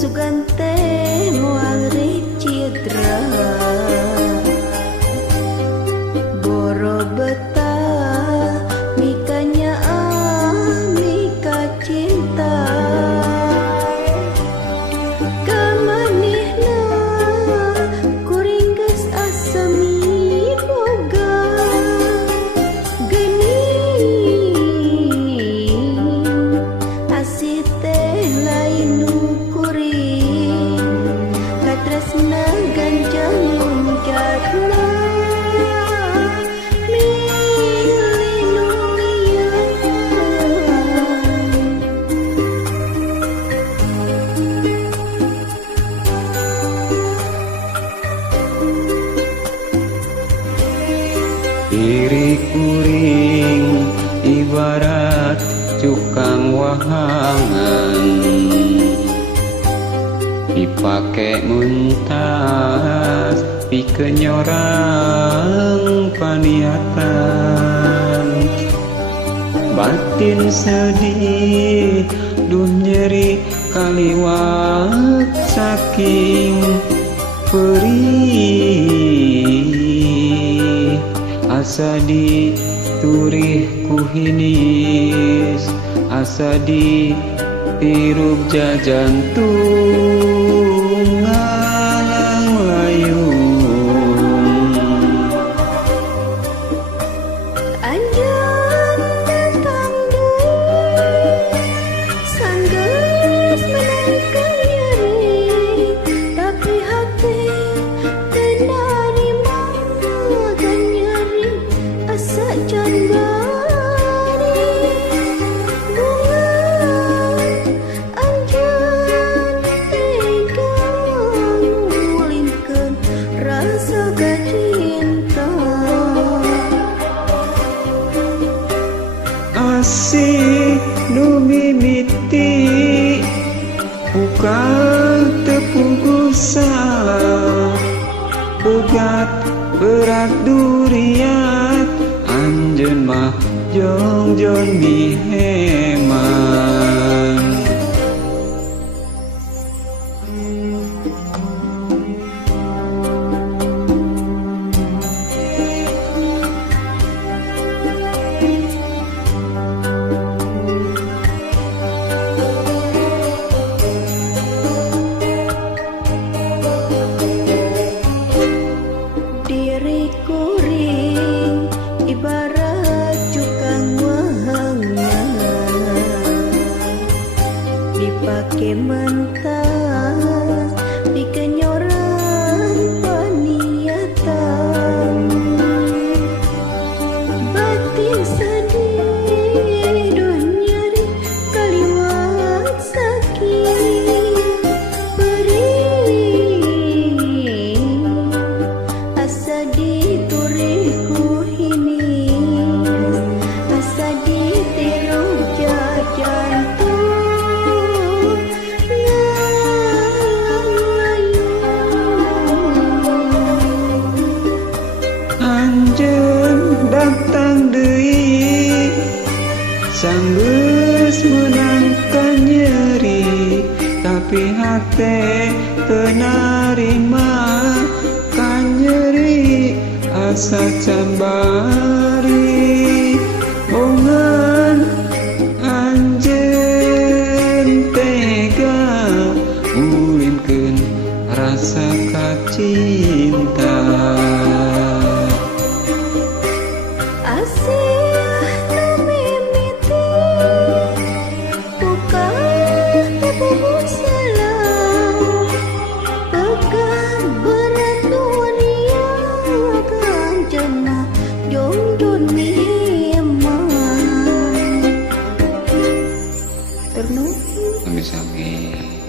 sugante muari cidra boro beta mikanya mika cinta kamanihna kuring geus asami boga geuning asih teh lain nu kuring katresna ganjang lunjatna diri kuring ibarat cukang wahangan dipake muntas pikeun nyorang paniatan batin sedih duh nyeri kaliwat saking perih asa diturih ku hinis asa ditirup jajantung ngalang layung anjeun datang deui sanggeus menangkan nyeri tapi hati teu narima kan nyeri asa can bari bunga anjeun tega ngulinkeun rasa cinta asih nu mimiti bukan tepuguh salah begat berat duriat anjeun mah jongjon miheman diri kuring ibarat cukang wahangan dipake mentas pikeun nyorang paniatan batin sedih duh nyeri kaliwat saking perih asa diturih ku hinis asa ditiru jajantung ngalang layung anjeun datang deui sanggeus menangkan nyeri tapi hate teu narima kan nyeri asa can bari bongan anjeun tega ngulinkeun rasa kacinta asih nu mimiti bukan tepuguh salah begat berat dunia kanjeun mah jongjon miheman ternuhun sami-sami.